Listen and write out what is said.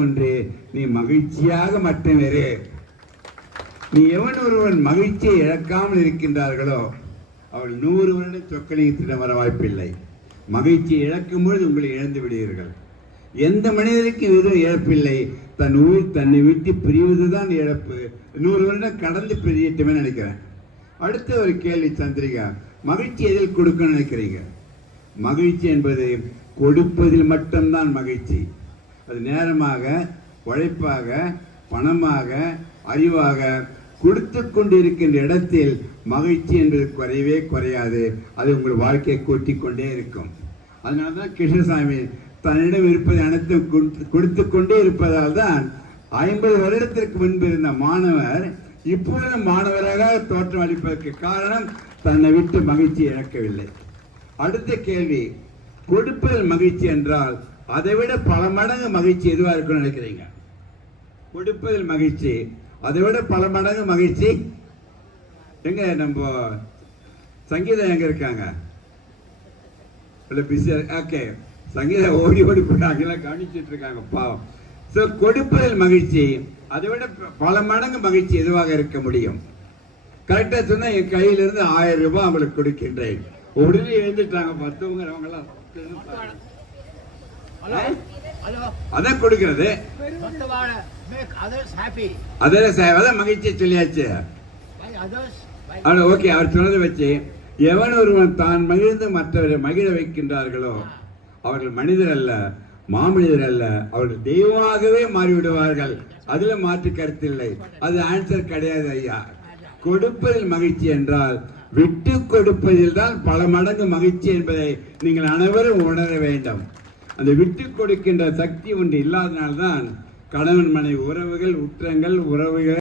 ஒன்று, நீ மகிழ்ச்சியாக மட்டும் இரு. நீ எவன் ஒருவன் மகிழ்ச்சியை இழக்காமல் இருக்கின்றார்களோ அவள் 100 வருடம் சொக்கலிங்கத்திடம் வர வாய்ப்பில்லை. மகிழ்ச்சியை இழக்கும் பொழுது உங்களை இழந்து விடுவீர்கள். எந்த மனிதருக்கு எதுவும் இழப்பில்லை, தன் உயிர் தன்னை விட்டு பிரிவதுதான் இழப்பு. 100 வருடம் கடந்து பிரியட்டுமே நினைக்கிறேன். அடுத்த ஒரு கேள்வி சந்திரிகா, மகிழ்ச்சி எதில் கொடுக்கணும்னு நினைக்கிறீங்க? மகிழ்ச்சி என்பது கொடுப்பதில் மட்டும்தான் மகிழ்ச்சி. அது நேரமாக, உழைப்பாக, பணமாக, அறிவாக கொடுத்து கொண்டு இருக்கின்ற இடத்தில் மகிழ்ச்சி என்பது குறையவே குறையாது. அது உங்கள் வாழ்க்கையை கூட்டிக் கொண்டே இருக்கும். அதனால தான் கிருஷ்ணசாமி தன்னிடம் இருப்பதை அனைத்தும் கொடுத்து கொண்டே இருப்பதால் தான் 50 வருடத்திற்கு முன்பு இருந்த மாணவர் இப்பொழுது மாணவராக தோற்றம் அளிப்பதற்கு காரணம் தன்னை விட்டு மகிழ்ச்சி இழக்கவில்லை. அடுத்த கேள்வி, கொடுப்பதில் மகிழ்ச்சி என்றால் அதை விட பல மடங்கு மகிழ்ச்சி எதுவாக இருக்குன்னு நினைக்கிறீங்க? கொடுப்பதில் மகிழ்ச்சி, அதை விட பல மடங்கு மகிழ்ச்சி எங்க? நம்ம சங்கீதம் எங்க இருக்காங்க? ஓகே, சங்கீதம் ஓடி ஓடி போட்டாங்க, கவனிச்சுட்டு இருக்காங்க பாவம். ஸோ கொடுப்பதில் மகிழ்ச்சி, அதை விட பல மடங்கு மகிழ்ச்சி எதுவாக இருக்க முடியும்? கரெக்டா சொன்னா என் கையிலிருந்து 1000 ரூபாய் அவங்களுக்கு கொடுக்கின்றேன். உடனே எழுந்துட்டாங்க மற்றவங்க. அதான் கொடுக்கிறது, அதான் மகிழ்ச்சியை சொல்லியாச்சு. ஓகே, அவர் சொன்னதை வச்சு எவன் ஒருவன் தான் மகிழ்ந்து மற்றவரை மகிழ வைக்கின்றார்களோ அவர்கள் மனிதர் அல்ல, மாமனிதர் அல்ல, அவர்கள் தெய்வமாகவே மாறிவிடுவார்கள். அதுல மாற்று கருத்தில்லை. அது ஆன்சர் கிடையாது ஐயா. கொடுப்பதில் மகிழ்ச்சி என்றால் விட்டு கொடுப்பதில் தான் பல மடங்கு மகிழ்ச்சி என்பதை நீங்கள் அனைவரும் உணர வேண்டும். அந்த விட்டு கொடுக்கின்ற சக்தி ஒன்று இல்லாதனால்தான் கணவன் மனைவி உறவுகள், உற்றங்கள், உறவுகள்